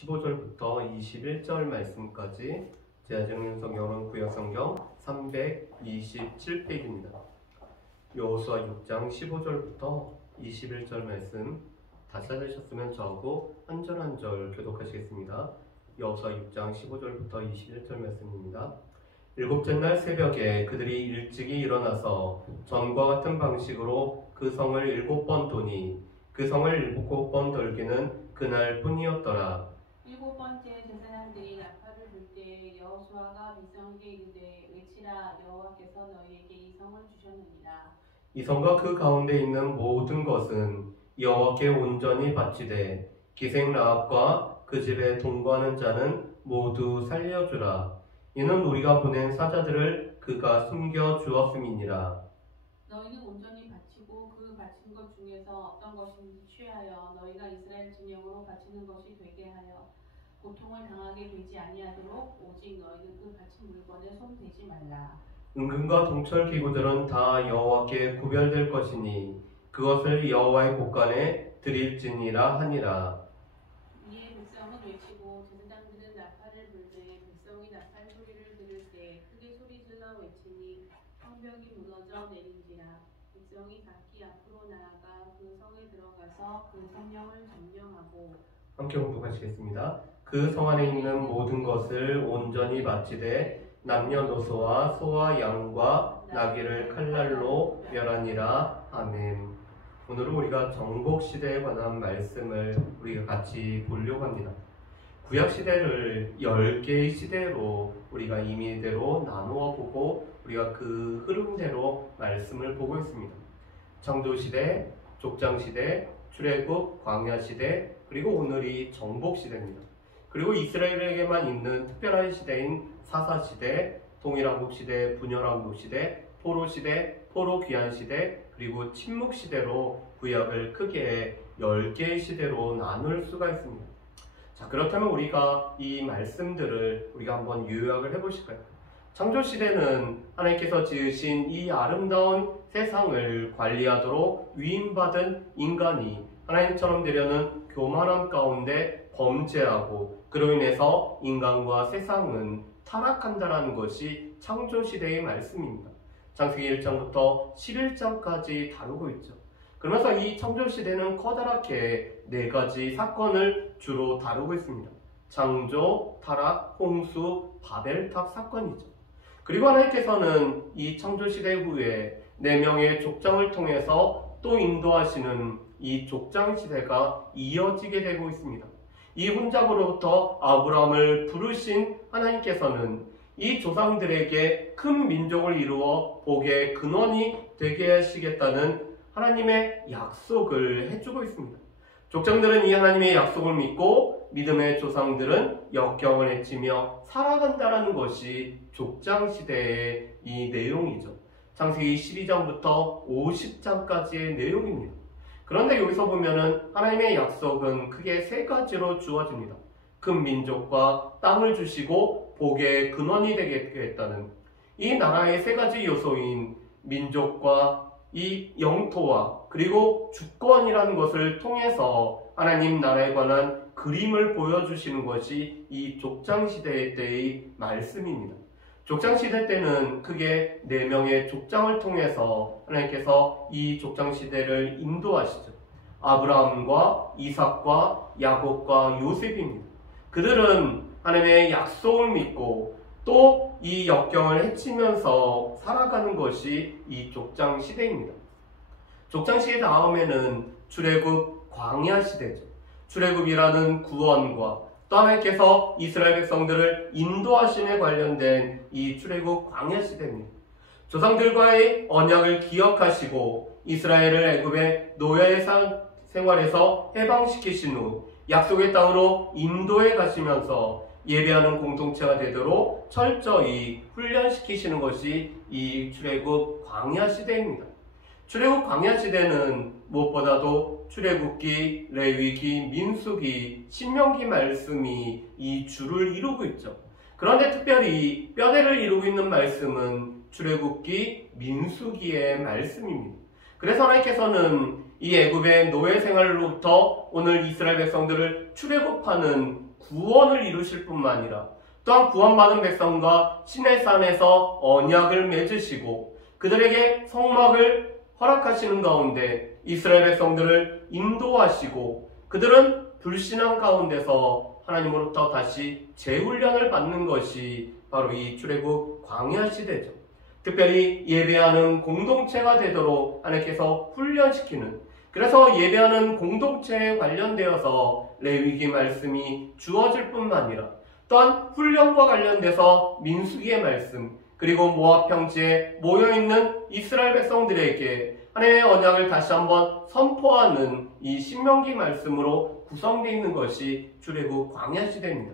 15절부터 21절 말씀까지 제아정연성경은 구약성경 327페이지입니다. 여호수아 6장 15절부터 21절 말씀 다 찾으셨으면 저하고 한 절 한 절 교독하시겠습니다. 여호수아 6장 15절부터 21절 말씀입니다. 일곱째 날 새벽에 그들이 일찍이 일어나서 전과 같은 방식으로 그 성을 7번 도니 그 성을 7번 돌기는 그날 뿐이었더라. 7번째 제사장들이 나팔을 불 때 여호수아가 백성에게 이르되 외치라 여호와께서 너희에게 이 성을 주셨느니라. 이 성과 그 가운데 있는 모든 것은 여호와께 온전히 바치되 기생 라합과 그 집에 동거하는 자는 모두 살려주라. 이는 우리가 보낸 사자들을 그가 숨겨 주었음이니라. 너희는 온전히 바치고 그 바친 것 중에서 어떤 것인지 취하여 너희가 이스라엘 진영으로 바치는 것이 되게 하여 고통을 당하게 되지 아니하도록 오직 너희는 그 바친 물건에 손 대지 말라. 은금과 동철 기구들은 다 여호와께 구별될 것이니 그것을 여호와의 곳간에 드릴지니라 하니라. 이에 백성은 외치고 제사장들은 나팔을 불되 백성이 나팔 소리를 들을 때 크게 소리질러 외치니 성벽이 무너져 내린지라. 백성이 각기 앞으로 나아가 그 성에 들어가서 그 성령을 점령하고 함께 공독하시겠습니다. 그 성 안에 있는 모든 것을 온전히 마치되 남녀노소와 소와 양과 나귀를 칼날로 멸하니라. 아멘. 오늘은 우리가 정복시대에 관한 말씀을 우리가 같이 보려고 합니다. 구약시대를 10개의 시대로 우리가 임의대로 나누어 보고 우리가 그 흐름대로 말씀을 보고 있습니다. 창조시대, 족장시대, 출애굽, 광야시대, 그리고 오늘이 정복시대입니다. 그리고 이스라엘에게만 있는 특별한 시대인 사사시대, 통일왕국시대, 분열왕국시대, 포로시대, 포로귀환시대, 그리고 침묵시대로 구약을 크게 10개의 시대로 나눌 수가 있습니다. 자, 그렇다면 우리가 이 말씀들을 우리가 한번 요약을 해보실까요? 창조시대는 하나님께서 지으신 이 아름다운 세상을 관리하도록 위임받은 인간이 하나님처럼 되려는 교만함 가운데 범죄하고 그로 인해서 인간과 세상은 타락한다는 것이 창조시대의 말씀입니다. 창세기 1장부터 11장까지 다루고 있죠. 그러면서 이 창조시대는 커다랗게 4가지 사건을 주로 다루고 있습니다. 창조, 타락, 홍수, 바벨탑 사건이죠. 그리고 하나님께서는 이 창조시대 후에 4명의 족장을 통해서 또 인도하시는 이 족장시대가 이어지게 되고 있습니다. 이 혼잡으로부터 아브라함을 부르신 하나님께서는 이 조상들에게 큰 민족을 이루어 복의 근원이 되게 하시겠다는 하나님의 약속을 해주고 있습니다. 족장들은 이 하나님의 약속을 믿고 믿음의 조상들은 역경을 헤치며 살아간다는 것이 족장시대의 이 내용이죠. 창세기 12장부터 50장까지의 내용입니다. 그런데 여기서 보면은 하나님의 약속은 크게 3가지로 주어집니다. 큰 민족과 땅을 주시고 복의 근원이 되겠다는 이 나라의 3가지 요소인 민족과 이 영토와 그리고 주권이라는 것을 통해서 하나님 나라에 관한 그림을 보여주시는 것이 이 족장시대 때의 말씀입니다. 족장시대 때는 크게 4명의 족장을 통해서 하나님께서 이 족장시대를 인도하시죠. 아브라함과 이삭과 야곱과 요셉입니다. 그들은 하나님의 약속을 믿고 또 이 역경을 헤치면서 살아가는 것이 이 족장시대입니다. 족장시대 다음에는 출애굽 광야시대죠. 출애굽이라는 구원과 또 하나님께서 이스라엘 백성들을 인도하심에 관련된 이 출애굽 광야시대입니다. 조상들과의 언약을 기억하시고 이스라엘을 애굽의 노예 생활에서 해방시키신 후 약속의 땅으로 인도해 가시면서 예배하는 공동체가 되도록 철저히 훈련시키시는 것이 이 출애굽 광야시대입니다. 출애굽 광야시대는 무엇보다도 출애굽기, 레위기, 민수기, 신명기 말씀이 이 줄을 이루고 있죠. 그런데 특별히 뼈대를 이루고 있는 말씀은 출애굽기, 민수기의 말씀입니다. 그래서 하나님께서는 이 애굽의 노예 생활로부터 오늘 이스라엘 백성들을 출애굽하는 구원을 이루실 뿐만 아니라 또한 구원받은 백성과 시내산에서 언약을 맺으시고 그들에게 성막을 허락하시는 가운데 이스라엘 백성들을 인도하시고 그들은 불신앙 가운데서 하나님으로부터 다시 재훈련을 받는 것이 바로 이 출애굽 광야 시대죠. 특별히 예배하는 공동체가 되도록 하나님께서 훈련시키는, 그래서 예배하는 공동체에 관련되어서 레위기 말씀이 주어질 뿐만 아니라 또한 훈련과 관련돼서 민수기의 말씀, 그리고 모압 평지에 모여있는 이스라엘 백성들에게 하나님의 언약을 다시 한번 선포하는 이 신명기 말씀으로 구성되어 있는 것이 출애굽 광야 시대입니다.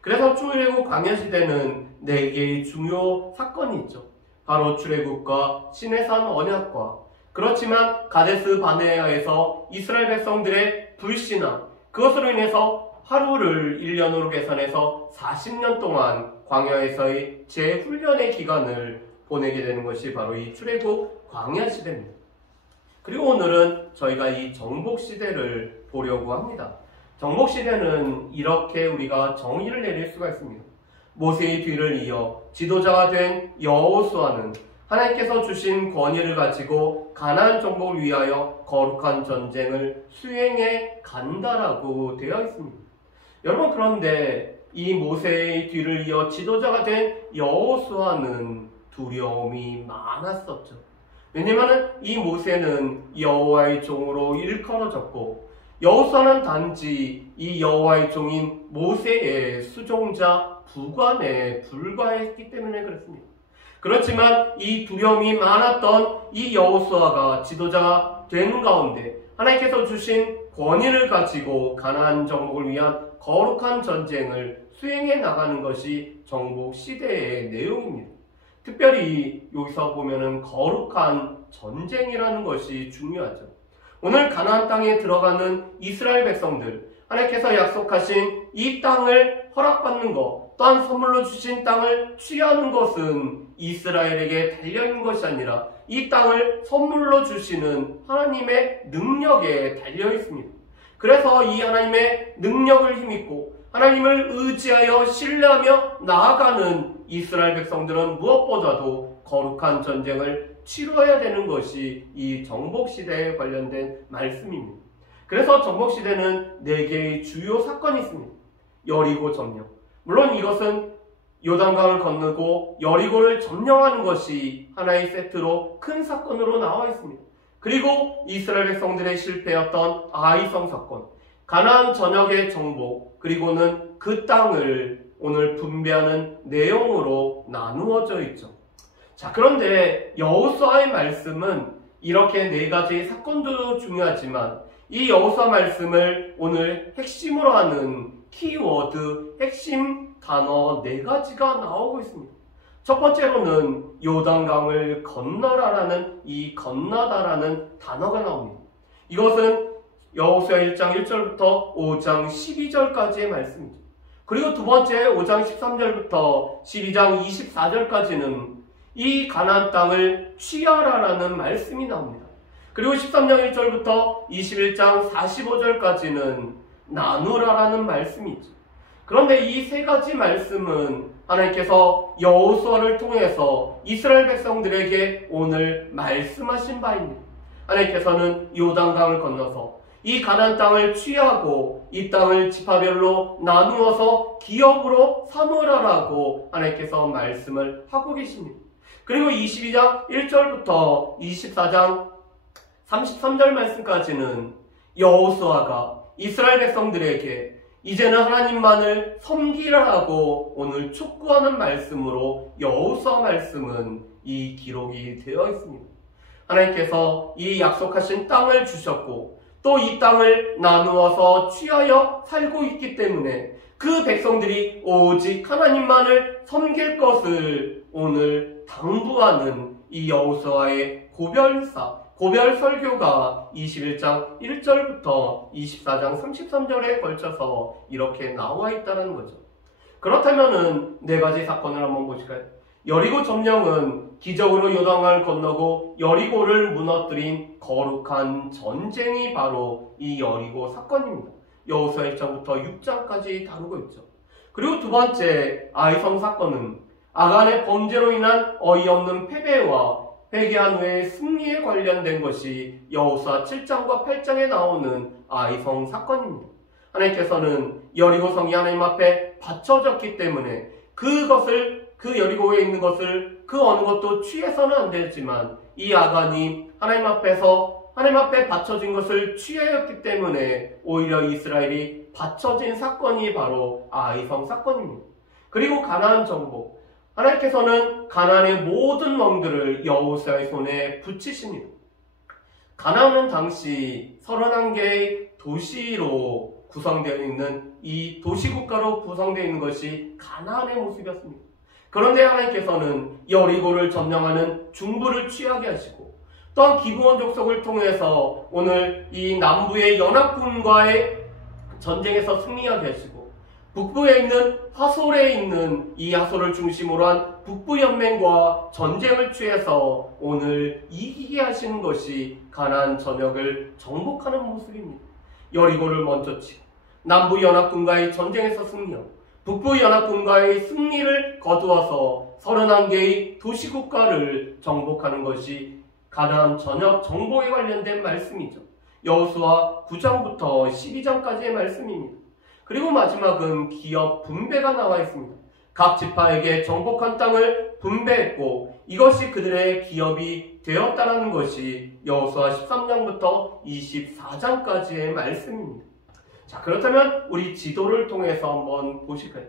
그래서 출애굽 광야 시대는 4개의 중요 사건이 있죠. 바로 출애굽과 시내산 언약과, 그렇지만 가데스 바네아에서 이스라엘 백성들의 불신앙, 그것으로 인해서 하루를 1년으로 계산해서 40년 동안 광야에서의 재훈련의 기간을 보내게 되는 것이 바로 이 출애굽 광야 시대입니다. 그리고 오늘은 저희가 이 정복 시대를 보려고 합니다. 정복 시대는 이렇게 우리가 정의를 내릴 수가 있습니다. 모세의 뒤를 이어 지도자가 된 여호수아는 하나님께서 주신 권위를 가지고 가나안 정복을 위하여 거룩한 전쟁을 수행해 간다라고 되어 있습니다. 여러분, 그런데 이 모세의 뒤를 이어 지도자가 된 여호수아는 두려움이 많았었죠. 왜냐하면 이 모세는 여호와의 종으로 일컬어졌고 여호수아는 단지 이 여호와의 종인 모세의 수종자 부관에 불과했기 때문에 그렇습니다. 그렇지만 이 두려움이 많았던 이 여호수아가 지도자가 된 가운데 하나님께서 주신 권위를 가지고 가나안 정복을 위한 거룩한 전쟁을 수행해 나가는 것이 정복 시대의 내용입니다. 특별히 여기서 보면은 거룩한 전쟁이라는 것이 중요하죠. 오늘 가나안 땅에 들어가는 이스라엘 백성들, 하나님께서 약속하신 이 땅을 허락받는 것, 또한 선물로 주신 땅을 취하는 것은 이스라엘에게 달려있는 것이 아니라 이 땅을 선물로 주시는 하나님의 능력에 달려있습니다. 그래서 이 하나님의 능력을 힘입고 하나님을 의지하여 신뢰하며 나아가는 이스라엘 백성들은 무엇보다도 거룩한 전쟁을 치러야 되는 것이 이 정복시대에 관련된 말씀입니다. 그래서 정복시대는 4개의 주요 사건이 있습니다. 여리고 점령. 물론 이것은 요단강을 건너고 여리고를 점령하는 것이 하나의 세트로 큰 사건으로 나와 있습니다. 그리고 이스라엘 백성들의 실패였던 아이성 사건, 가나안 전역의 정복, 그리고는 그 땅을 오늘 분배하는 내용으로 나누어져 있죠. 자, 그런데 여호수아의 말씀은 이렇게 4가지 사건도 중요하지만 이 여호수아 말씀을 오늘 핵심으로 하는 키워드, 핵심 단어 4가지가 나오고 있습니다. 첫 번째로는 요단강을 건너라라는 이 건너다라는 단어가 나옵니다. 이것은 여호수아 1장 1절부터 5장 12절까지의 말씀이죠. 그리고 두 번째 5장 13절부터 12장 24절까지는 이 가나안 땅을 취하라라는 말씀이 나옵니다. 그리고 13장 1절부터 21장 45절까지는 나누라라는 말씀이 있죠. 그런데 이 3가지 말씀은 하나님께서 여호수아를 통해서 이스라엘 백성들에게 오늘 말씀하신 바입니다. 하나님께서는 요단강을 건너서 이 가나안 땅을 취하고 이 땅을 지파별로 나누어서 기업으로 삼으라라고 하나님께서 말씀을 하고 계십니다. 그리고 22장 1절부터 24장 33절 말씀까지는 여호수아가 이스라엘 백성들에게 이제는 하나님만을 섬기라라고 오늘 촉구하는 말씀으로 여호수아 말씀은 이 기록이 되어 있습니다. 하나님께서 이 약속하신 땅을 주셨고 또 이 땅을 나누어서 취하여 살고 있기 때문에 그 백성들이 오직 하나님만을 섬길 것을 오늘 당부하는 이 여호수아의 고별 설교가 21장 1절부터 24장 33절에 걸쳐서 이렇게 나와 있다는 거죠. 그렇다면은 4가지 사건을 한번 보실까요? 여리고 점령은 기적으로 요단강을 건너고 여리고를 무너뜨린 거룩한 전쟁이 바로 이 여리고 사건입니다. 여호수아 1장부터 6장까지 다루고 있죠. 그리고 두 번째 아이성 사건은 아간의 범죄로 인한 어이없는 패배와 회개한 후의 승리에 관련된 것이 여호수아 7장과 8장에 나오는 아이성 사건입니다. 하나님께서는 여리고 성이 하나님 앞에 바쳐졌기 때문에 그 여리고에 있는 것을 그 어느 것도 취해서는 안 되지만 이 아간이 하나님 앞에 바쳐진 것을 취하였기 때문에 오히려 이스라엘이 바쳐진 사건이 바로 아이성 사건입니다. 그리고 가나안 정복. 하나님께서는 가나안의 모든 왕들을 여호수아의 손에 붙이십니다. 가나안은 당시 31개의 도시로 구성되어 있는 이 도시국가로 구성되어 있는 것이 가나안의 모습이었습니다. 그런데 하나님께서는 여리고를 점령하는 중부를 취하게 하시고 또한 기브온 족속을 통해서 오늘 이 남부의 연합군과의 전쟁에서 승리하게 하시고 북부에 있는 하솔에 있는 이 하솔을 중심으로 한 북부연맹과 전쟁을 취해서 오늘 이기게 하시는 것이 가나안 전역을 정복하는 모습입니다. 여리고를 먼저 치고 남부 연합군과의 전쟁에서 승리하고 북부 연합군과의 승리를 거두어서 31개의 도시국가를 정복하는 것이 가나안 전역 정복에 관련된 말씀이죠. 여호수아 9장부터 12장까지의 말씀입니다. 그리고 마지막은 기업 분배가 나와 있습니다. 각 지파에게 정복한 땅을 분배했고 이것이 그들의 기업이 되었다는 것이 여호수아 13장부터 24장까지의 말씀입니다. 자, 그렇다면 우리 지도를 통해서 한번 보실까요?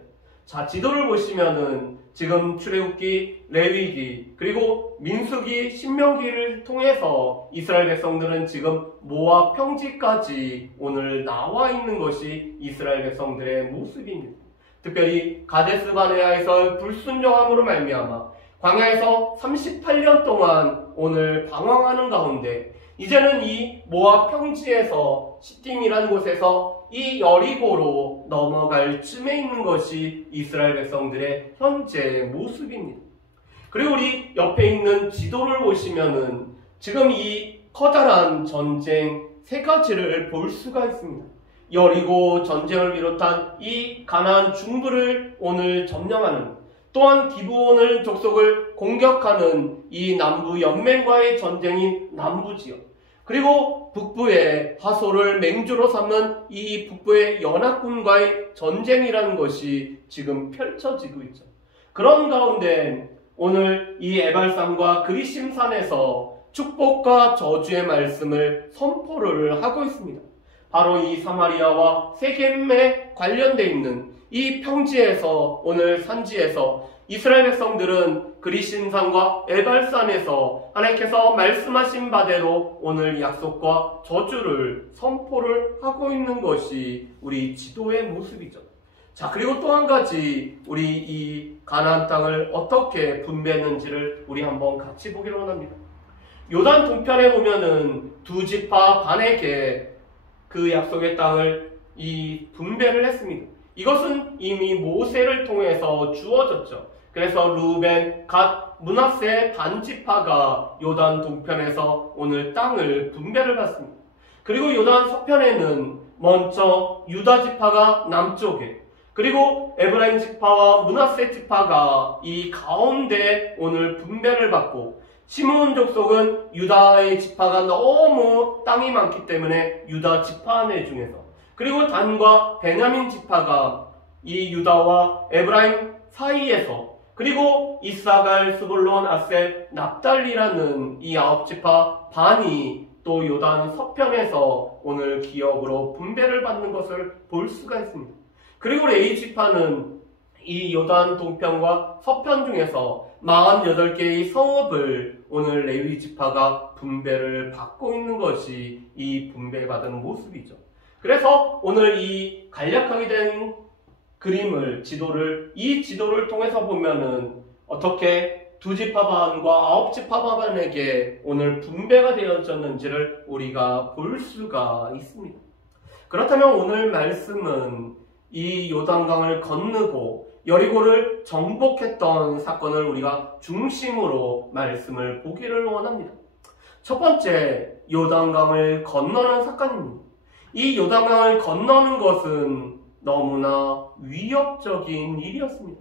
자, 지도를 보시면은 지금 출애굽기, 레위기, 그리고 민수기, 신명기를 통해서 이스라엘 백성들은 지금 모압 평지까지 오늘 나와 있는 것이 이스라엘 백성들의 모습입니다. 특별히 가데스 바네아에서 불순종함으로 말미암아 광야에서 38년 동안 오늘 방황하는 가운데 이제는 이 모압 평지에서 시딤이라는 곳에서 이 여리고로 넘어갈 쯤에 있는 것이 이스라엘 백성들의 현재 모습입니다. 그리고 우리 옆에 있는 지도를 보시면은 지금 이 커다란 전쟁 세 가지를 볼 수가 있습니다. 여리고 전쟁을 비롯한 이 가나안 중부를 오늘 점령하는, 또한 기브온을 족속을 공격하는 이 남부 연맹과의 전쟁인 남부지역, 그리고 북부의 하솔을 맹주로 삼는 이 북부의 연합군과의 전쟁이라는 것이 지금 펼쳐지고 있죠. 그런 가운데 오늘 이 에발산과 그리심산에서 축복과 저주의 말씀을 선포를 하고 있습니다. 바로 이 사마리아와 세겜에 관련되어 있는 이 평지에서, 오늘 산지에서 이스라엘 백성들은 그리심산과 에발산에서 하나님께서 말씀하신 바대로 오늘 약속과 저주를 선포를 하고 있는 것이 우리 지도의 모습이죠. 자, 그리고 또 한 가지 우리 이 가나안 땅을 어떻게 분배했는지를 우리 한번 같이 보기로 합니다. 요단 동편에 보면은 두 지파 반에게 그 약속의 땅을 이 분배를 했습니다. 이것은 이미 모세를 통해서 주어졌죠. 그래서 루벤, 갓, 므낫세 반지파가 요단 동편에서 오늘 땅을 분배를 받습니다. 그리고 요단 서편에는 먼저 유다 지파가 남쪽에, 그리고 에브라임 지파와 므낫세 지파가 이 가운데 오늘 분배를 받고, 시므온 족속은 유다의 지파가 너무 땅이 많기 때문에 유다 지파 내 중에서, 그리고 단과 베냐민 지파가 이 유다와 에브라임 사이에서, 그리고 이사갈, 스불론, 아셀, 납달리라는 이 9지파 반이 또 요단 서편에서 오늘 기업으로 분배를 받는 것을 볼 수가 있습니다. 그리고 레위 지파는 이 요단 동편과 서편 중에서 48개의 성읍을 오늘 레위 지파가 분배를 받고 있는 것이 이 분배받은 모습이죠. 그래서 오늘 이 간략하게 된 그림을, 이 지도를 통해서 보면은 어떻게 두 지파 반과 9지파 반에게 오늘 분배가 되어졌는지를 우리가 볼 수가 있습니다. 그렇다면 오늘 말씀은 이 요단강을 건너고 여리고를 정복했던 사건을 우리가 중심으로 말씀을 보기를 원합니다. 첫 번째, 요단강을 건너는 사건입니다. 이 요단강을 건너는 것은 너무나 위협적인 일이었습니다.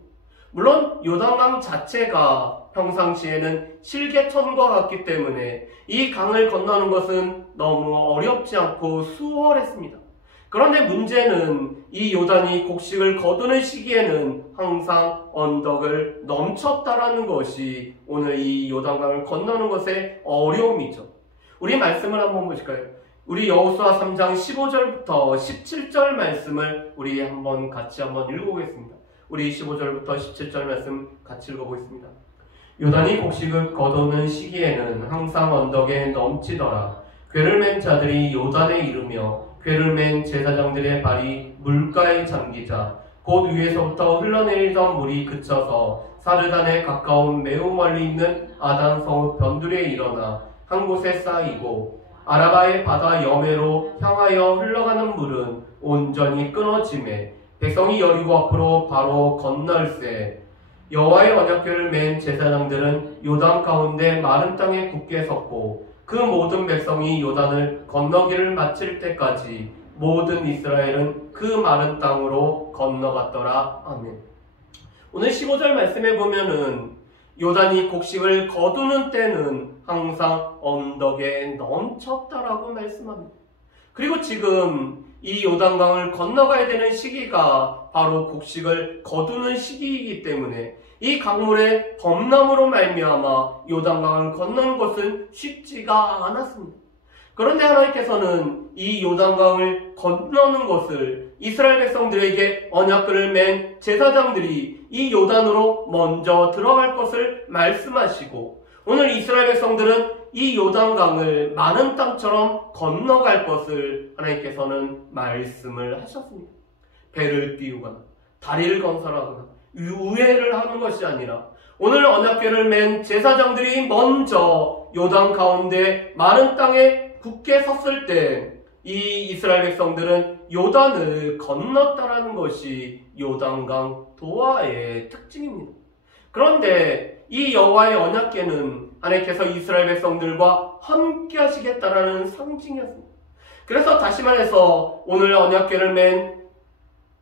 물론 요단강 자체가 평상시에는 실개천과 같기 때문에 이 강을 건너는 것은 너무 어렵지 않고 수월했습니다. 그런데 문제는 이 요단이 곡식을 거두는 시기에는 항상 언덕을 넘쳤다라는 것이 오늘 이 요단강을 건너는 것의 어려움이죠. 우리 말씀을 한번 보실까요? 우리 여호수아 3장 15절부터 17절 말씀을 우리 같이 한번 읽어보겠습니다. 우리 15절부터 17절 말씀 같이 읽어보겠습니다. 요단이 곡식을 거두는 시기에는 항상 언덕에 넘치더라. 궤를 맨 자들이 요단에 이르며 궤를 맨 제사장들의 발이 물가에 잠기자 곧 위에서부터 흘러내리던 물이 그쳐서 사르단에 가까운 매우 멀리 있는 아단 성읍 변두리에 일어나 한 곳에 쌓이고 아라바의 바다 여매로 향하여 흘러가는 물은 온전히 끊어지매 백성이 여리고 앞으로 바로 건널세. 여호와의 언약궤를 맨 제사장들은 요단 가운데 마른 땅에 굳게 섰고 그 모든 백성이 요단을 건너기를 마칠 때까지 모든 이스라엘은 그 마른 땅으로 건너갔더라. 아멘. 오늘 15절 말씀에 보면은 요단이 곡식을 거두는 때는 항상 언덕에 넘쳤다라고 말씀합니다. 그리고 지금 이 요단강을 건너가야 되는 시기가 바로 곡식을 거두는 시기이기 때문에 이 강물의 범람으로 말미암아 요단강을 건너는 것은 쉽지가 않았습니다. 그런데 하나님께서는 이 요단강을 건너는 것을 이스라엘 백성들에게 언약궤를 맨 제사장들이 이 요단으로 먼저 들어갈 것을 말씀하시고 오늘 이스라엘 백성들은 이 요단강을 많은 땅처럼 건너갈 것을 하나님께서는 말씀을 하셨습니다. 배를 띄우거나 다리를 건설하거나 우회를 하는 것이 아니라 오늘 언약궤를 맨 제사장들이 먼저 요단 가운데 마른 땅에 굳게 섰을 때 이 이스라엘 백성들은 요단을 건넜다라는 것이 요단강 도하의 특징입니다. 그런데 이 여호와의 언약궤는 하나님께서 이스라엘 백성들과 함께 하시겠다라는 상징이었습니다. 그래서 다시 말해서 오늘 언약궤를 맨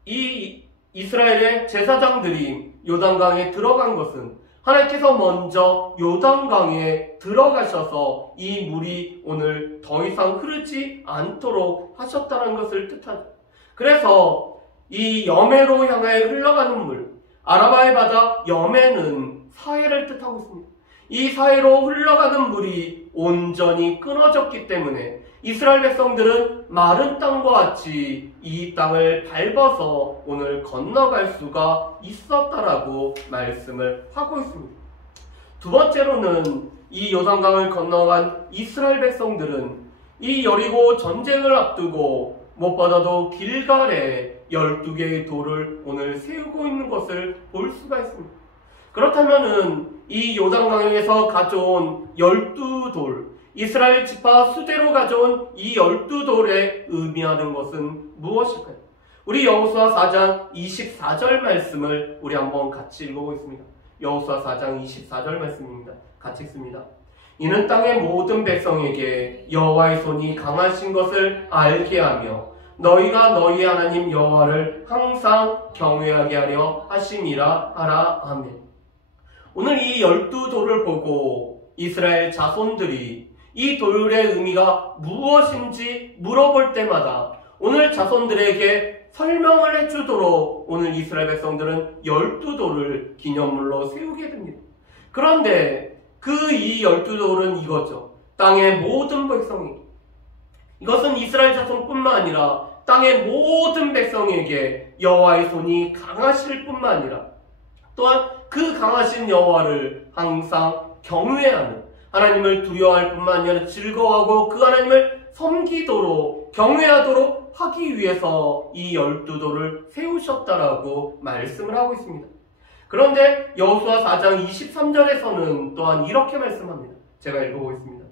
이 이스라엘의 제사장들이 요단강에 들어간 것은 하나님께서 먼저 요단강에 들어가셔서 이 물이 오늘 더 이상 흐르지 않도록 하셨다는 것을 뜻하죠. 그래서 이 여매로 향하여 흘러가는 물, 아라바의 바다 여매는 사해를 뜻하고 있습니다. 이 사해로 흘러가는 물이 온전히 끊어졌기 때문에 이스라엘 백성들은 마른 땅과 같이 이 땅을 밟아서 오늘 건너갈 수가 있었다라고 말씀을 하고 있습니다. 두 번째로는 이 요단강을 건너간 이스라엘 백성들은 이 여리고 전쟁을 앞두고 무엇보다도 길갈에 12개의 돌을 오늘 세우고 있는 것을 볼 수가 있습니다. 그렇다면은 이 요단강에서 가져온 12돌, 이스라엘 지파 수대로 가져온 이 12돌에 의미하는 것은 무엇일까요? 우리 여호수아 4장 24절 말씀을 우리 한번 같이 읽어보겠습니다. 여호수아 4장 24절 말씀입니다. 같이 읽습니다. 이는 땅의 모든 백성에게 여호와의 손이 강하신 것을 알게 하며 너희가 너희 하나님 여호와를 항상 경외하게 하려 하심이라 하라. 아멘. 오늘 이 12돌을 보고 이스라엘 자손들이 이 돌의 의미가 무엇인지 물어볼 때마다 오늘 자손들에게 설명을 해주도록 오늘 이스라엘 백성들은 12돌을 기념물로 세우게 됩니다. 그런데 이 12돌은 이거죠. 땅의 모든 백성이, 이것은 이스라엘 자손뿐만 아니라 땅의 모든 백성에게 여호와의 손이 강하실 뿐만 아니라 또한 그 강하신 여호와를 항상 경외하는, 하나님을 두려워할 뿐만 아니라 즐거워하고 그 하나님을 섬기도록 경외하도록 하기 위해서 이 12돌을 세우셨다라고 말씀을 하고 있습니다. 그런데 여호수아 4장 23절에서는 또한 이렇게 말씀합니다. 제가 읽어보겠습니다.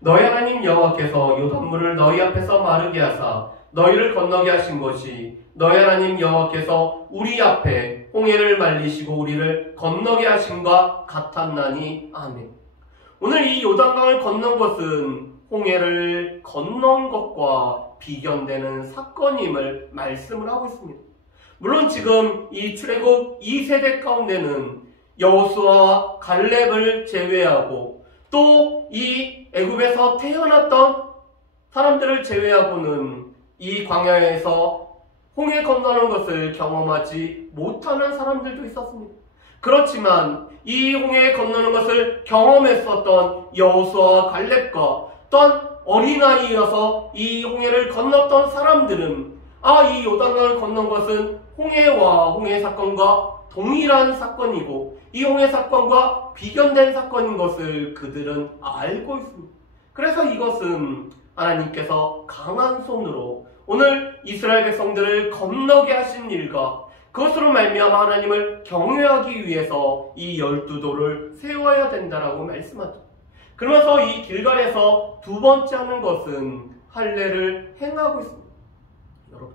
너희 하나님 여호와께서 요단물을 너희 앞에서 마르게 하사 너희를 건너게 하신 것이 너희 하나님 여호와께서 우리 앞에 홍해를 말리시고 우리를 건너게 하심과 같았나니. 아멘. 오늘 이 요단강을 건넌 것은 홍해를 건넌 것과 비견되는 사건임을 말씀을 하고 있습니다. 물론 지금 이 출애굽 2세대 가운데는 여호수아와 갈렙을 제외하고 또 이 애굽에서 태어났던 사람들을 제외하고는 이 광야에서 홍해 건너는 것을 경험하지 못하는 사람들도 있었습니다. 그렇지만 이 홍해 건너는 것을 경험했었던 여호수아와 갈렙과 또한 어린아이여서 이 홍해를 건넜던 사람들은 이 요단강을 건넌 것은 홍해와 홍해 사건과 동일한 사건이고 이 홍해 사건과 비견된 사건인 것을 그들은 알고 있습니다. 그래서 이것은 하나님께서 강한 손으로 오늘 이스라엘 백성들을 건너게 하신 일과 그것으로 말미암아 하나님을 경외하기 위해서 이 12도를 세워야 된다라고 말씀하죠. 그러면서 이 길갈에서 두 번째 하는 것은 할례를 행하고 있습니다. 여러분,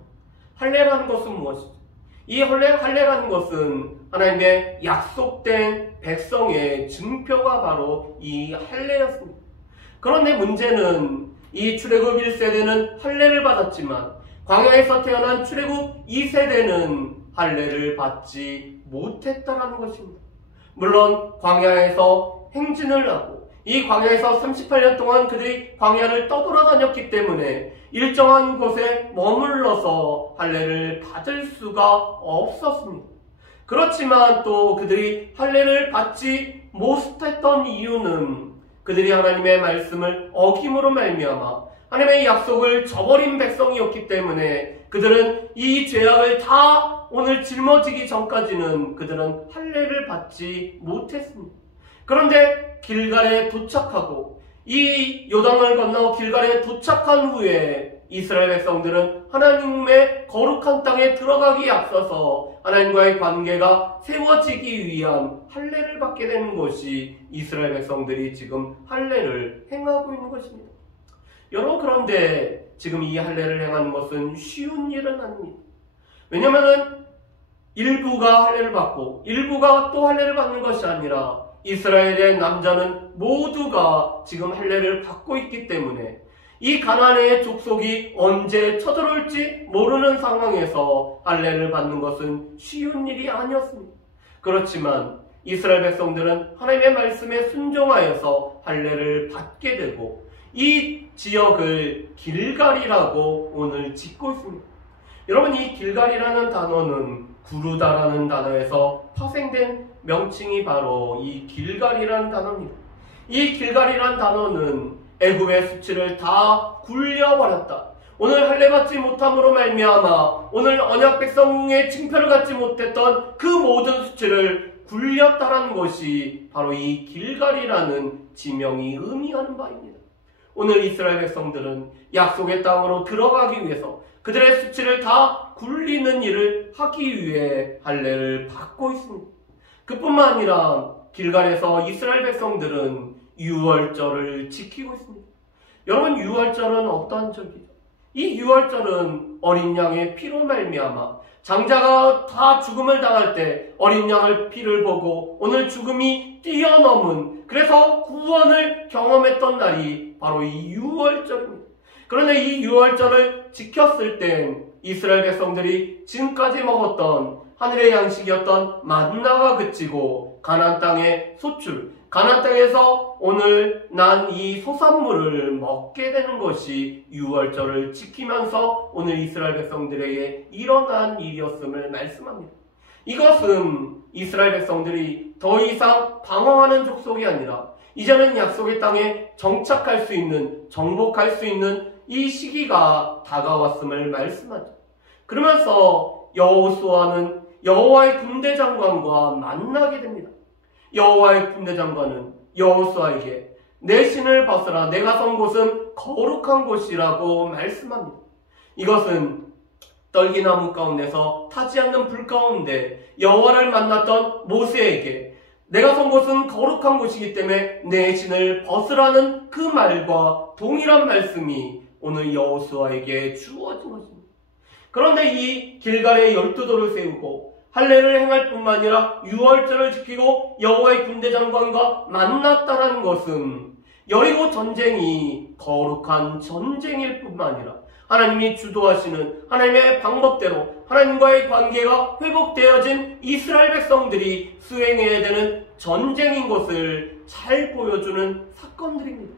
할례라는 것은 무엇이죠? 이 할례라는 것은 하나님의 약속된 백성의 증표가 바로 이 할례였습니다. 그런데 문제는 이 출애굽 1세대는 할례를 받았지만 광야에서 태어난 출애굽 2세대는 할례를 받지 못했다는 것입니다. 물론 광야에서 행진을 하고 이 광야에서 38년 동안 그들이 광야를 떠돌아다녔기 때문에 일정한 곳에 머물러서 할례를 받을 수가 없었습니다. 그렇지만 또 그들이 할례를 받지 못했던 이유는 그들이 하나님의 말씀을 어김으로 말미암아 하나님의 약속을 저버린 백성이었기 때문에 그들은 이 죄악을 다 오늘 짊어지기 전까지는 그들은 할례를 받지 못했습니다. 그런데 길갈에 도착하고 이 요단을 건너 길갈에 도착한 후에 이스라엘 백성들은 하나님의 거룩한 땅에 들어가기에 앞서서 하나님과의 관계가 세워지기 위한 할례를 받게 되는 것이 이스라엘 백성들이 지금 할례를 행하고 있는 것입니다. 여러분, 그런데 지금 이 할례를 행하는 것은 쉬운 일은 아닙니다. 왜냐하면 일부가 할례를 받고 일부가 또 할례를 받는 것이 아니라 이스라엘의 남자는 모두가 지금 할례를 받고 있기 때문에 이 가나안의 족속이 언제 쳐들어올지 모르는 상황에서 할례를 받는 것은 쉬운 일이 아니었습니다. 그렇지만 이스라엘 백성들은 하나님의 말씀에 순종하여서 할례를 받게 되고 이 지역을 길갈이라고 오늘 짓고 있습니다. 여러분, 이 길갈이라는 단어는 구르다라는 단어에서 파생된 명칭이 바로 이 길갈이라는 단어입니다. 이 길갈이라는 단어는 애굽의 수치를 다 굴려버렸다. 오늘 할례 받지 못함으로 말미암아 오늘 언약 백성의 징표를 갖지 못했던 그 모든 수치를 굴렸다라는 것이 바로 이 길갈이라는 지명이 의미하는 바입니다. 오늘 이스라엘 백성들은 약속의 땅으로 들어가기 위해서 그들의 수치를 다 굴리는 일을 하기 위해 할례를 받고 있습니다. 그뿐만 아니라 길갈에서 이스라엘 백성들은 유월절을 지키고 있습니다. 여러분, 유월절은 어떠한 절기죠? 이 유월절은 어린 양의 피로 말미암아 장자가 다 죽음을 당할 때 어린 양의 피를 보고 오늘 죽음이 뛰어넘은, 그래서 구원을 경험했던 날이 바로 이 유월절입니다. 그런데 이 유월절을 지켰을 땐 이스라엘 백성들이 지금까지 먹었던 하늘의 양식이었던 만나가 그치고 가나안 땅의 소출, 가나안 땅에서 오늘 난 이 소산물을 먹게 되는 것이 유월절을 지키면서 오늘 이스라엘 백성들에게 일어난 일이었음을 말씀합니다. 이것은 이스라엘 백성들이 더 이상 방황하는 족속이 아니라 이제는 약속의 땅에 정착할 수 있는, 정복할 수 있는 이 시기가 다가왔음을 말씀하죠. 그러면서 여호수아는 여호와의 군대 장관과 만나게 됩니다. 여호와의 군대 장관은 여호수아에게 내 신을 벗으라, 내가 선 곳은 거룩한 곳이라고 말씀합니다. 이것은 떨기나무 가운데서 타지 않는 불 가운데 여호와를 만났던 모세에게 내가 선 곳은 거룩한 곳이기 때문에 내 신을 벗으라는 그 말과 동일한 말씀이 오늘 여호수아에게 주어진 것입니다. 그런데 이 길갈에 12돌을 세우고 할례를 행할 뿐만 아니라 유월절을 지키고 여호와의 군대 장관과 만났다는 것은 여리고 전쟁이 거룩한 전쟁일 뿐만 아니라 하나님이 주도하시는 하나님의 방법대로 하나님과의 관계가 회복되어진 이스라엘 백성들이 수행해야 되는 전쟁인 것을 잘 보여주는 사건들입니다.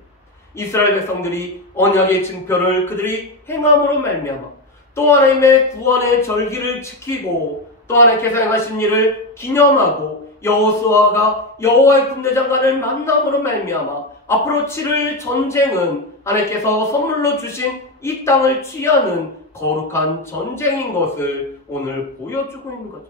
이스라엘 백성들이 언약의 증표를 그들이 행함으로 말미암아 또 하나님의 구원의 절기를 지키고 또 하나님께서 행하신 일을 기념하고 여호수아가 여호와의 군대 장관을 만남으로 말미암아 앞으로 치를 전쟁은 하나님께서 선물로 주신 이 땅을 취하는 거룩한 전쟁인 것을 오늘 보여주고 있는 거죠.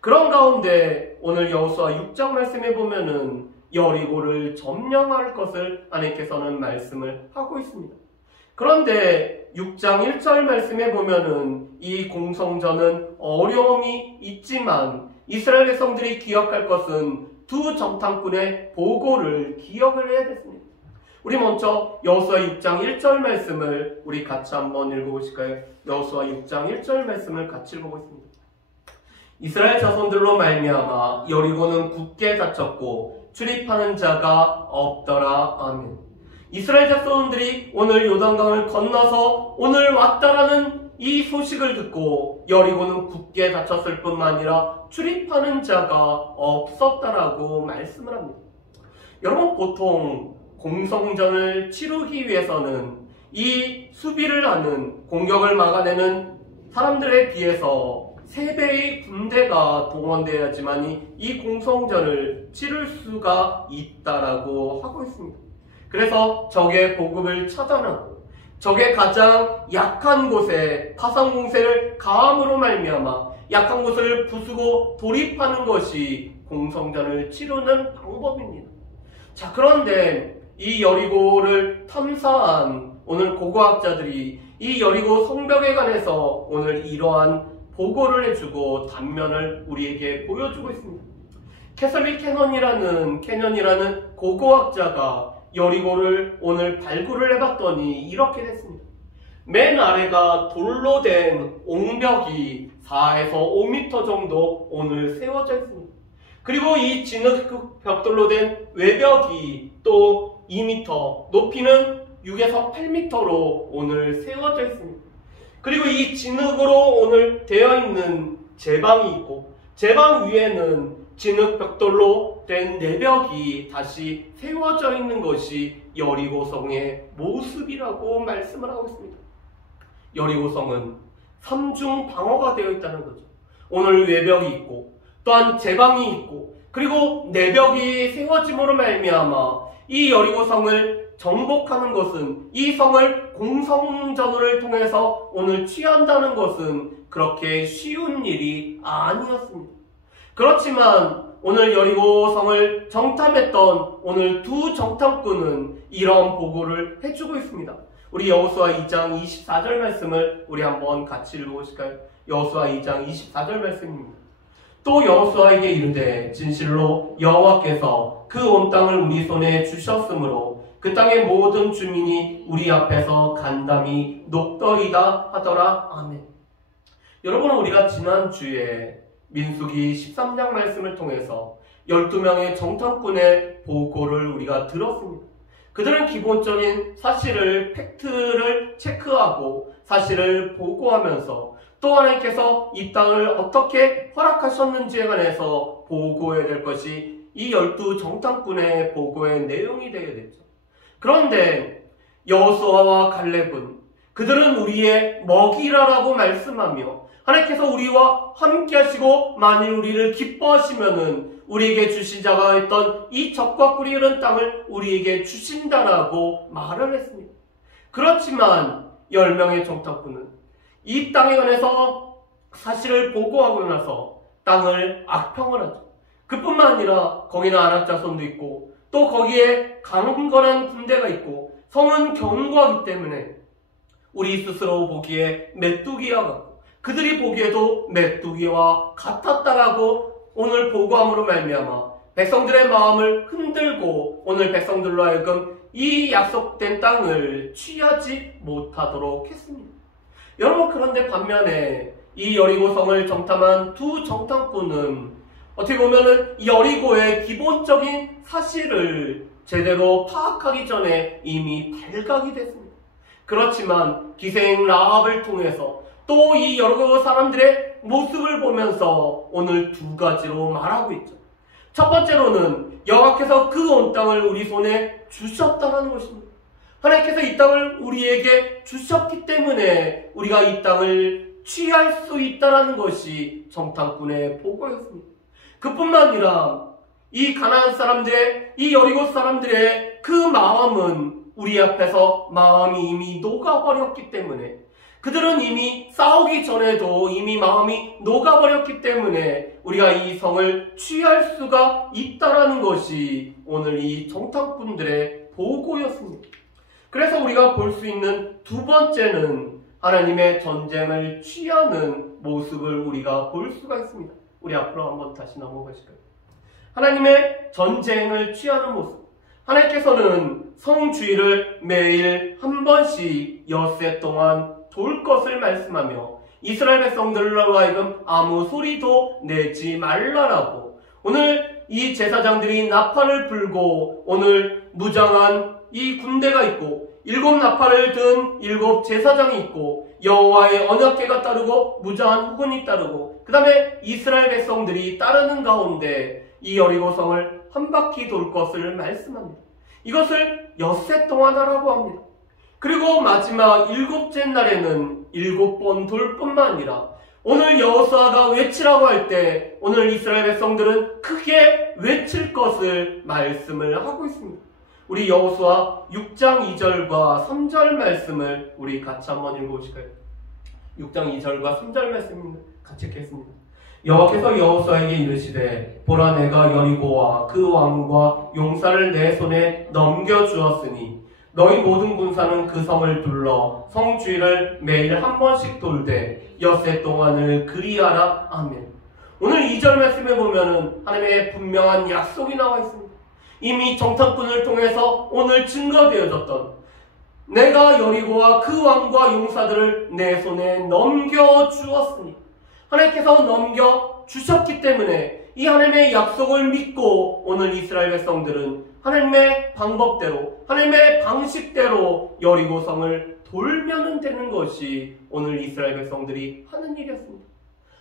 그런 가운데 오늘 여호수아 6장 말씀에 보면은 여리고를 점령할 것을 하나님께서는 말씀을 하고 있습니다. 그런데 6장 1절 말씀에 보면은 이 공성전은 어려움이 있지만 이스라엘 백성들이 기억할 것은 두 정탐꾼의 보고를 기억을 해야 됐습니다. 우리 먼저 여호수아 6장 1절 말씀을 우리 같이 한번 읽어보실까요? 여호수아 6장 1절 말씀을 같이 읽어보겠습니다. 이스라엘 자손들로 말미암아 여리고는 굳게 닫혔고 출입하는 자가 없더라. 아멘. 이스라엘 자손들이 오늘 요단강을 건너서 오늘 왔다라는 이 소식을 듣고 여리고는 굳게 닫혔을 뿐만 아니라 출입하는 자가 없었다라고 말씀을 합니다. 여러분, 보통 공성전을 치르기 위해서는 이 수비를 하는 공격을 막아내는 사람들에 비해서 3배의 군대가 동원되어야지만 이 공성전을 치를 수가 있다라고 하고 있습니다. 그래서 적의 보급을 차단하고 적의 가장 약한 곳에 파상 공세를 가함으로 말미암아 약한 곳을 부수고 돌입하는 것이 공성전을 치르는 방법입니다. 자, 그런데 이 여리고를 탐사한 오늘 고고학자들이 이 여리고 성벽에 관해서 오늘 이러한 보고를 해주고 단면을 우리에게 보여주고 있습니다. 캐서리 캐년이라는 고고학자가 여리고를 오늘 발굴을 해봤더니 이렇게 됐습니다. 맨 아래가 돌로 된 옹벽이 4에서 5m 정도 오늘 세워져 있습니다. 그리고 이 진흙 벽돌로 된 외벽이 또 2m, 높이는 6에서 8m로 오늘 세워져 있습니다. 그리고 이 진흙으로 오늘 되어 있는 제방이 있고 제방 위에는 진흙 벽돌로 된 내벽이 다시 세워져 있는 것이 여리고성의 모습이라고 말씀을 하고 있습니다. 여리고성은 3중 방어가 되어 있다는 거죠. 오늘 외벽이 있고 또한 제방이 있고 그리고 내벽이 세워짐으로 말미암아 이 여리고성을 정복하는 것은 이 성을 공성전을 통해서 오늘 취한다는 것은 그렇게 쉬운 일이 아니었습니다. 그렇지만 오늘 여리고성을 정탐했던 오늘 두 정탐꾼은 이런 보고를 해주고 있습니다. 우리 여호수아 2장 24절 말씀을 우리 한번 같이 읽어보실까요? 여호수아 2장 24절 말씀입니다. 또 여호수아에게 이르되 진실로 여호와께서 그 온 땅을 우리 손에 주셨으므로 그 땅의 모든 주민이 우리 앞에서 간담이 녹더이다 하더라. 아멘. 여러분, 우리가 지난주에 민수기 13장 말씀을 통해서 12명의 정탐꾼의 보고를 우리가 들었습니다. 그들은 기본적인 사실을, 팩트를 체크하고 사실을 보고하면서 또 하나님께서 이 땅을 어떻게 허락하셨는지에 관해서 보고해야 될 것이 이 12 정탐꾼의 보고의 내용이 되게 됐죠. 그런데 여호수아와 갈렙은 그들은 우리의 먹이라라고 말씀하며 하나님께서 우리와 함께 하시고 만일 우리를 기뻐하시면은 우리에게 주신 자가 있던 이 적과 꿀이 흐른 땅을 우리에게 주신다라고 말을 했습니다. 그렇지만 10명의 정탐꾼은 이 땅에 관해서 사실을 보고하고 나서 땅을 악평을 하죠. 그뿐만 아니라 거기는 아낙 자손도 있고 또 거기에 강건한 군대가 있고 성은 견고하기 때문에 우리 스스로 보기에 메뚜기와 같고 그들이 보기에도 메뚜기와 같았다라고 오늘 보고함으로 말미암아 백성들의 마음을 흔들고 오늘 백성들로 하여금 이 약속된 땅을 취하지 못하도록 했습니다. 여러분, 그런데 반면에 이 여리고성을 정탐한 두 정탐꾼은 어떻게 보면은 여리고의 기본적인 사실을 제대로 파악하기 전에 이미 발각이 됐습니다. 그렇지만 기생 라합을 통해서 또 이 여리고 사람들의 모습을 보면서 오늘 두 가지로 말하고 있죠. 첫 번째로는 여호와께서 그 온 땅을 우리 손에 주셨다는 것입니다. 하나님께서 이 땅을 우리에게 주셨기 때문에 우리가 이 땅을 취할 수 있다는 것이 정탐꾼의 보고였습니다. 그뿐만 아니라 이 가나안 사람들의, 이 여리고 사람들의 그 마음은 우리 앞에서 마음이 이미 녹아버렸기 때문에, 그들은 이미 싸우기 전에도 이미 마음이 녹아버렸기 때문에 우리가 이 성을 취할 수가 있다는 것이 오늘 이 정탐꾼들의 보고였습니다. 그래서 우리가 볼 수 있는 두 번째는 하나님의 전쟁을 취하는 모습을 우리가 볼 수가 있습니다. 우리 앞으로 한번 다시 넘어가실까요? 하나님의 전쟁을 취하는 모습. 하나님께서는 성 주위를 매일 한 번씩 엿새 동안 돌 것을 말씀하며 이스라엘 백성들로 하여금 아무 소리도 내지 말라라고, 오늘 이 제사장들이 나팔을 불고 오늘 무장한 이 군대가 있고 7 나팔을 든 7 제사장이 있고 여호와의 언약궤가 따르고 무장한 후군이 따르고 그 다음에 이스라엘 백성들이 따르는 가운데 이 여리고성을 한 바퀴 돌 것을 말씀합니다. 이것을 엿새 동안 하라고 합니다. 그리고 마지막 7째 날에는 7번 돌 뿐만 아니라 오늘 여호수아가 외치라고 할 때 오늘 이스라엘 백성들은 크게 외칠 것을 말씀을 하고 있습니다. 우리 여호수아 6장 2절과 3절 말씀을 우리 같이 한번 읽어보실까요? 6장 2절과 3절 말씀입니다. 같이 읽겠습니다. 여호와께서 여호수아에게 이르시되 보라, 내가 여리고와 그 왕과 용사를 내 손에 넘겨주었으니 너희 모든 군사는 그 성을 둘러 성 주위를 매일 한 번씩 돌되 엿새 동안을 그리하라. 아멘. 오늘 2절 말씀에 보면은 하나님의 분명한 약속이 나와 있습니다. 이미 정탐꾼을 통해서 오늘 증거되어졌던 내가 여리고와 그 왕과 용사들을 내 손에 넘겨주었으니, 하나님께서 넘겨주셨기 때문에 이 하나님의 약속을 믿고 오늘 이스라엘 백성들은 하나님의 방법대로, 하나님의 방식대로 여리고성을 돌면 되는 것이 오늘 이스라엘 백성들이 하는 일이었습니다.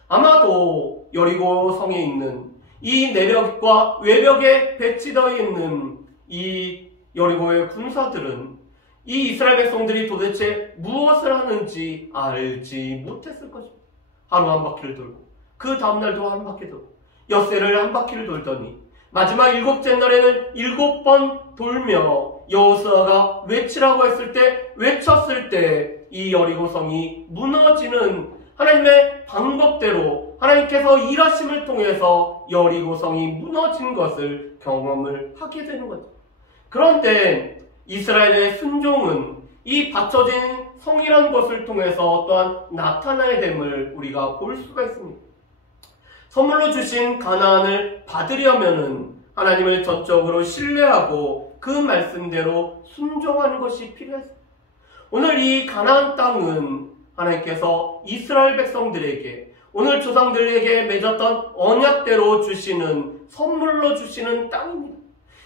아마도 여리고성에 있는 이 내벽과 외벽에 배치되어 있는 이 여리고의 군사들은 이 이스라엘 백성들이 도대체 무엇을 하는지 알지 못했을 것입니다. 하루 한 바퀴를 돌고 그 다음날도 한 바퀴 돌고 엿새를 한 바퀴를 돌더니 마지막 7째 날에는 7번 돌며 여호수아가 외치라고 했을 때, 외쳤을 때 이 여리고성이 무너지는 하나님의 방법대로 하나님께서 일하심을 통해서 여리고성이 무너진 것을 경험을 하게 되는 거죠. 그런데 이스라엘의 순종은 이 받쳐진 성이라는 것을 통해서 또한 나타나야 됨을 우리가 볼 수가 있습니다. 선물로 주신 가나안을 받으려면은 하나님을 전적으로 신뢰하고 그 말씀대로 순종하는 것이 필요했습니다. 오늘 이 가나안 땅은 하나님께서 이스라엘 백성들에게, 오늘 조상들에게 맺었던 언약대로 주시는, 선물로 주시는 땅입니다.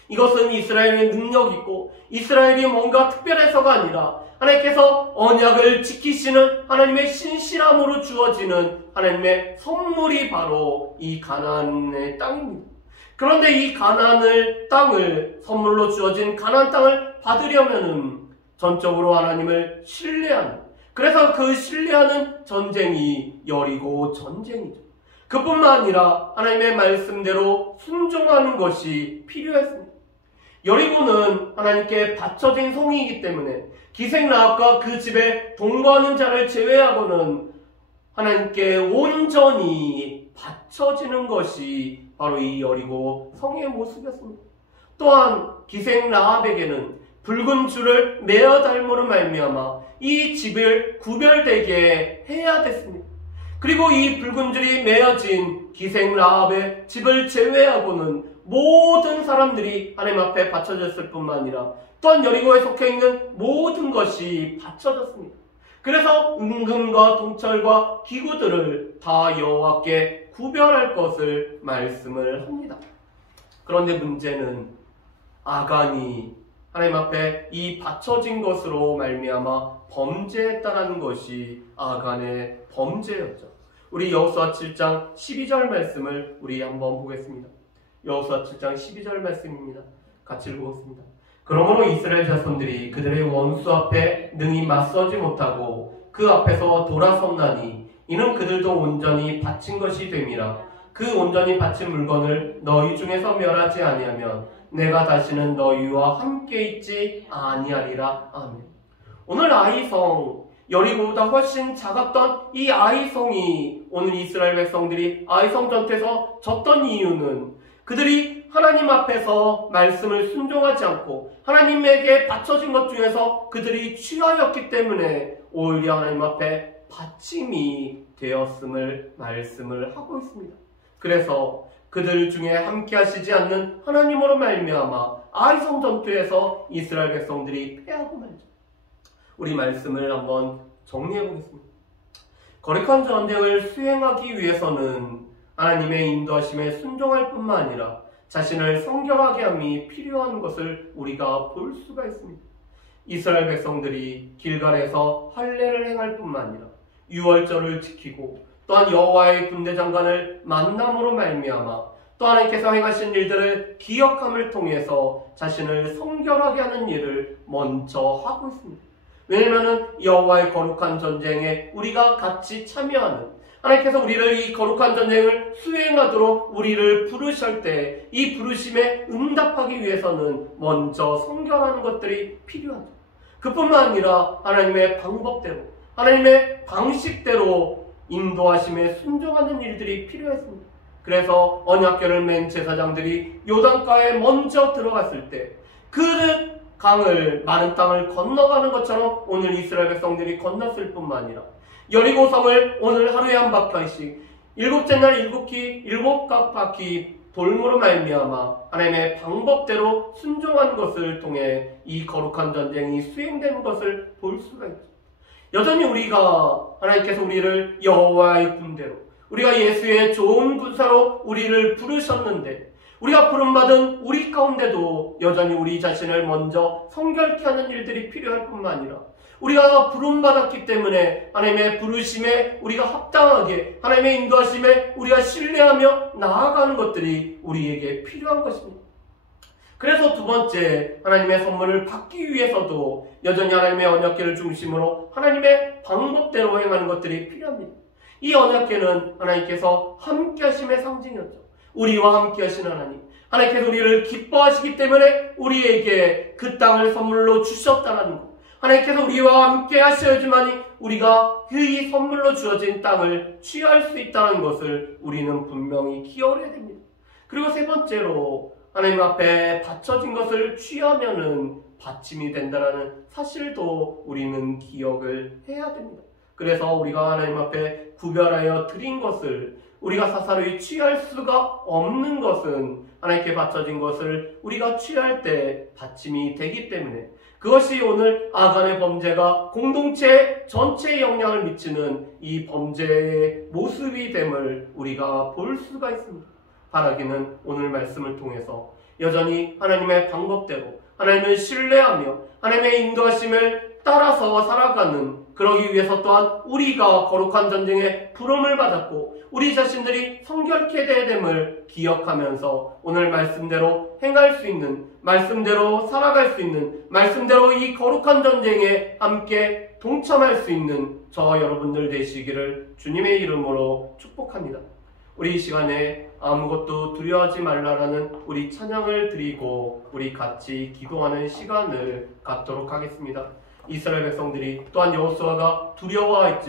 이것은 이스라엘의 능력 있고 이스라엘이 뭔가 특별해서가 아니라 하나님께서 언약을 지키시는 하나님의 신실함으로 주어지는 하나님의 선물이 바로 이 가나안의 땅입니다. 그런데 이 가나안을 땅을, 선물로 주어진 가나안 땅을 받으려면은 전적으로 하나님을 신뢰하는, 그래서 그 신뢰하는 전쟁이 여리고 전쟁이죠. 그뿐만 아니라 하나님의 말씀대로 순종하는 것이 필요했습니다. 여리고는 하나님께 바쳐진 성이기 때문에 기생 라합과 그 집에 동거하는 자를 제외하고는 하나님께 온전히 바쳐지는 것이 바로 이 여리고 성의 모습이었습니다. 또한 기생 라합에게는 붉은 줄을 매어 달므로 말미암아 이 집을 구별되게 해야 됐습니다. 그리고 이 붉은 줄이 매어진 기생 라합의 집을 제외하고는 모든 사람들이 하나님 앞에 바쳐졌을 뿐만 아니라 또한 여리고에 속해 있는 모든 것이 바쳐졌습니다. 그래서 은금과 동철과 기구들을 다 여호와께 구별할 것을 말씀을 합니다. 그런데 문제는 아간이 하나님 앞에 이 바쳐진 것으로 말미암아 범죄했다는 것이 아간의 범죄였죠. 우리 여호수아 7장 12절 말씀을 우리 한번 보겠습니다. 여호수아 7장 12절 말씀입니다. 같이 읽어보겠습니다. 그러므로 이스라엘 자손들이 그들의 원수 앞에 능히 맞서지 못하고 그 앞에서 돌아섰나니 이는 그들도 온전히 바친 것이 됨이라. 그 온전히 바친 물건을 너희 중에서 멸하지 아니하면 내가 다시는 너희와 함께 있지 아니하리라. 아멘. 오늘 아이성, 여리고보다 훨씬 작았던 이 아이성이 오늘 이스라엘 백성들이 아이성 전투에서 졌던 이유는 그들이 하나님 앞에서 말씀을 순종하지 않고 하나님에게 바쳐진 것 중에서 그들이 취하였기 때문에 오히려 하나님 앞에 받침이 되었음을 말씀을 하고 있습니다. 그래서 그들 중에 함께 하시지 않는 하나님으로 말미암아 아이성 전투에서 이스라엘 백성들이 패하고 말죠. 우리 말씀을 한번 정리해 보겠습니다. 거룩한 전쟁을 수행하기 위해서는 하나님의 인도하심에 순종할 뿐만 아니라 자신을 성결하게 함이 필요한 것을 우리가 볼 수가 있습니다. 이스라엘 백성들이 길갈에서 할례를 행할 뿐만 아니라 유월절을 지키고 또한 여호와의 군대 장관을 만남으로 말미암아 또 하나님께서 행하신 일들을 기억함을 통해서 자신을 성결하게 하는 일을 먼저 하고 있습니다. 왜냐하면 여호와의 거룩한 전쟁에 우리가 같이 참여하는 하나님께서 우리를 이 거룩한 전쟁을 수행하도록 우리를 부르실 때 이 부르심에 응답하기 위해서는 먼저 성결하는 것들이 필요하죠. 그뿐만 아니라 하나님의 방법대로 하나님의 방식대로 인도하심에 순종하는 일들이 필요했습니다. 그래서 언약궤를 맨 제사장들이 요단가에 먼저 들어갔을 때 그 강을 마른 땅을 건너가는 것처럼 오늘 이스라엘 백성들이 건넜을 뿐만 아니라 여리고성을 오늘 하루에 한 바퀴씩 일곱째 날 7기 7바퀴 돌므로 말미암아 하나님의 방법대로 순종한 것을 통해 이 거룩한 전쟁이 수행된 것을 볼 수가 있죠. 여전히 우리가 하나님께서 우리를 여호와의 군대로 우리가 예수의 좋은 군사로 우리를 부르셨는데 우리가 부름받은 우리 가운데도 여전히 우리 자신을 먼저 성결케 하는 일들이 필요할 뿐만 아니라 우리가 부름받았기 때문에 하나님의 부르심에 우리가 합당하게 하나님의 인도하심에 우리가 신뢰하며 나아가는 것들이 우리에게 필요한 것입니다. 그래서 두 번째, 하나님의 선물을 받기 위해서도 여전히 하나님의 언약궤를 중심으로 하나님의 방법대로 행하는 것들이 필요합니다. 이 언약궤는 하나님께서 함께 하심의 상징이었죠. 우리와 함께 하신 하나님, 하나님께서 우리를 기뻐하시기 때문에 우리에게 그 땅을 선물로 주셨다는 것, 하나님께서 우리와 함께 하셔야지만이 우리가 그 선물로 주어진 땅을 취할 수 있다는 것을 우리는 분명히 기억해야 됩니다. 그리고 세 번째로 하나님 앞에 바쳐진 것을 취하면은 받침이 된다는 사실도 우리는 기억을 해야 됩니다. 그래서 우리가 하나님 앞에 구별하여 드린 것을 우리가 사사로이 취할 수가 없는 것은 하나님께 바쳐진 것을 우리가 취할 때 받침이 되기 때문에 그것이 오늘 아간의 범죄가 공동체 전체에 영향을 미치는 이 범죄의 모습이 됨을 우리가 볼 수가 있습니다. 바라기는 오늘 말씀을 통해서 여전히 하나님의 방법대로 하나님을 신뢰하며 하나님의 인도하심을 따라서 살아가는, 그러기 위해서 또한 우리가 거룩한 전쟁에 부름을 받았고 우리 자신들이 성결케 되어야 됨을 기억하면서 오늘 말씀대로 행할 수 있는, 말씀대로 살아갈 수 있는, 말씀대로 이 거룩한 전쟁에 함께 동참할 수 있는 저와 여러분들 되시기를 주님의 이름으로 축복합니다. 우리 이 시간에 아무것도 두려워하지 말라라는 우리 찬양을 드리고 우리 같이 기도하는 시간을 갖도록 하겠습니다. 이스라엘 백성들이 또한 여호수아가 두려워했지